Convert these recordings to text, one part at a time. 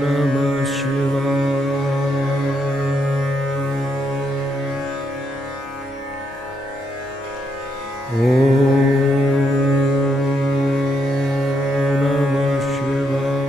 नमः शिवाय। नमः शिवाय।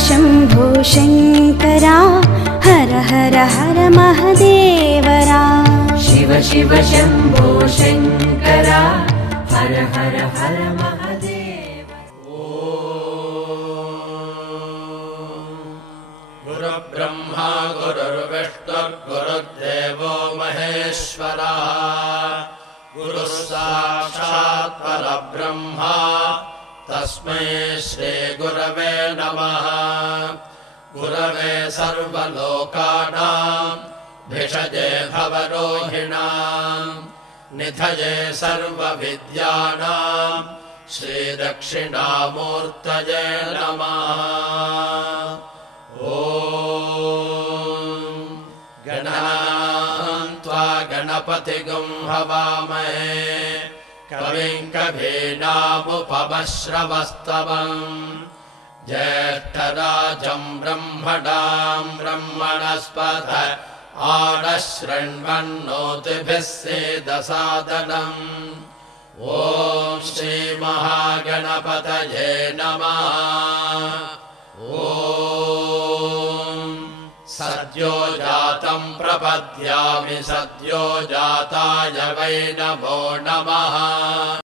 शम्भो शङ्करा हर हर हर महदेवरा। शिव शिव शम्भो शङ्करा हर हर हर महदेव। गुरुब्रह्मा गुरुर्विष्णुर्गुरुर्देवो महेश्वरः। गुरुः साक्षात् परब्रह्मा तस्मै श्रीगुरवे नमः। गुरवे सर्वलोकानां भिषजे भवरोहिणां निधये सर्वविद्यानां श्रीदक्षिणामूर्तये नमः। ॐ गणानां त्वा गणपतिगुं हवामहे कविं कवीनामुपमश्रवस्तमम्। ज्येष्ठराजं ब्रह्मणां ब्रह्मणस्पत आनशृण्वन्नोतिभिः सीदसादनम्। ॐ श्रीमहागणपतये नमः। ॐ सद्यो जातं प्रपद्यामि सद्यो जाताय वै नमो नमः।